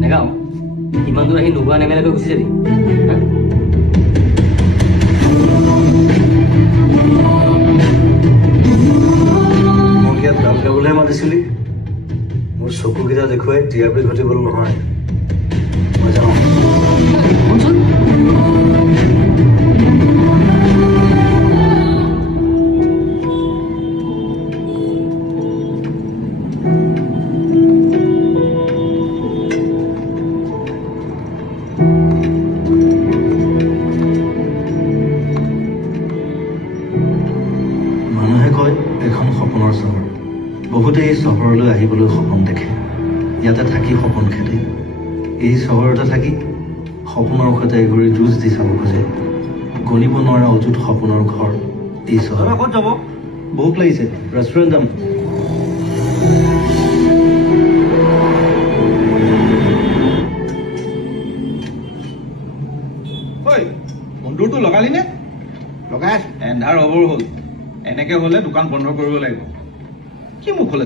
নেগাওঁ ইমান দূৰ আহি নোগোৱা নেমেলাকৈ গুচি যাবি মোক ইয়াত গান গাবলৈ মাতিছিলি মোৰ চকুকেইটা দেখুৱাই টিআৰপি ঘটিবলৈ নহয় মই যাওঁ শুনচোন মানুহে কয় এখন সপোনৰ চহৰ বহুতে এই চহৰলৈ আহিবলৈ সপোন দেখে ইয়াতে থাকি সপোন খেদে এই চহৰতে থাকি সপোনৰ সৈতে এঘূৰি যুঁজ দি চাব খোজে গণিব নোৱাৰা অযুত সপোনৰ ঘৰ এই চহৰ ক'ত যাব ভোক লাগিছে ৰেষ্টুৰেণ্ট যাম বন্ধুৰটো লগালি নে লগাই এন্ধাৰ হবৰ হ'ল এনেকে হলে দোকান বন্ধ কৰিব লাগিব কি মুখ হলে